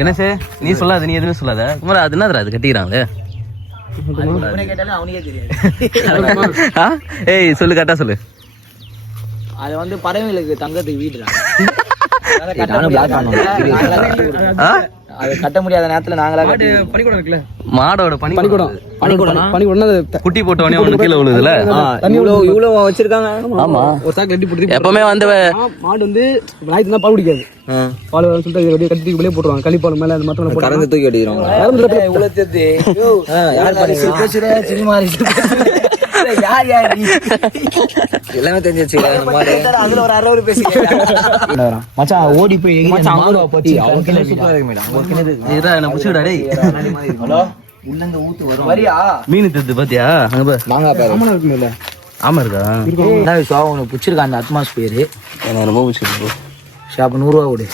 கணேஷே நீ சொல்லாத, நீ எதுவுமே சொல்லாத. குமாரா அது என்னதுடா அது கட்டிக்கிறாங்களே? கேட்டாலும் அவனுக்கே தெரியாது. ஏய் சொல்லு, கரெக்டா சொல்லு. அது வந்து பறவைகளுக்கு தங்கத்துக்கு வீடுடா. அது கட்ட முடியாத நேரத்துல நாங்களா பனிக்கூடம் இருக்குல்ல, மாடோட பனிக்கூடம் குட்டி போட்டவனே அவனுக்கு கீழே விழுதுல. இவ்வளவு வச்சிருக்காங்க. ஆமா, ஒரு சாக்கு கட்டி போட்டு எப்பவுமே வந்து மாடு வந்து நாய்க்கு தான் பால் குடிக்காது. பால் சொல்லிட்டு கட்டி வெளியே போட்டுருவாங்க. கழிப்பால் மேல அந்த மத்தவங்க கறந்து தூக்கி அடிக்கிறாங்க. இவ்வளவு சேர்த்து எல்லாமே தெரிஞ்சு அதுல ஒரு 60 பேசி மச்சான் ஓடி போய் மீன் தெரிஞ்சு பாத்தியா? ஆமா இருக்கா? உனக்கு பிடிச்சிருக்கா அந்த அட்மாஸ்பியர்? எனக்கு ரொம்ப பிடிச்சிருக்கு. ஷாப் 100 ரூபா கொடு.